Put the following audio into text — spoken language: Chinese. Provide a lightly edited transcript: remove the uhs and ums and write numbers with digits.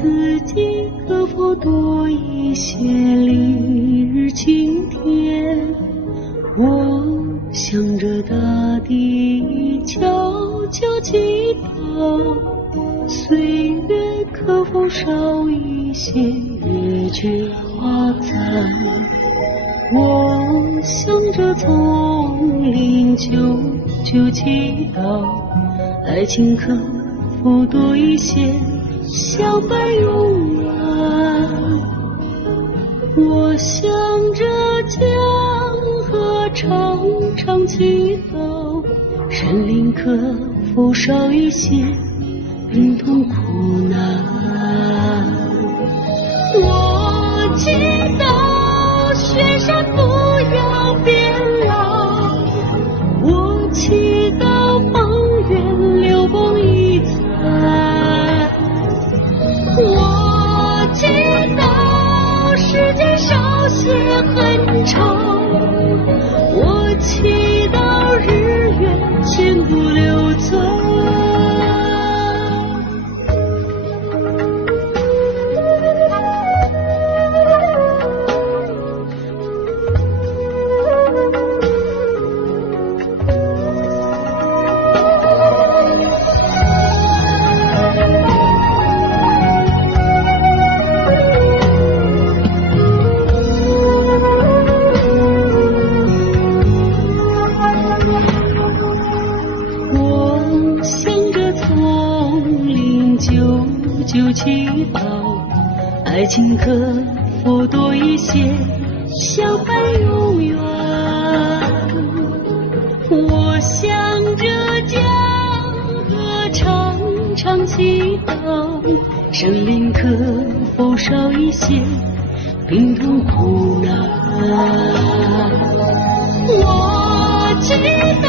四季可否多一些丽日晴天？我向着大地悄悄祈祷，岁月可否少一些一句花残？我向着丛林久久祈祷，爱情可否多一些相伴永远？我向着江河常常祈祷，山林可否少一些病痛苦难？我祈祷雪山不要变老，我祈祷方圆流光溢彩，我祈祷时间少些恨长，我祈祷日月千古流传。就祈祷爱情可否多一些相伴永远？我向着江河常常祈祷，生灵可否少一些病痛苦难？我祈祷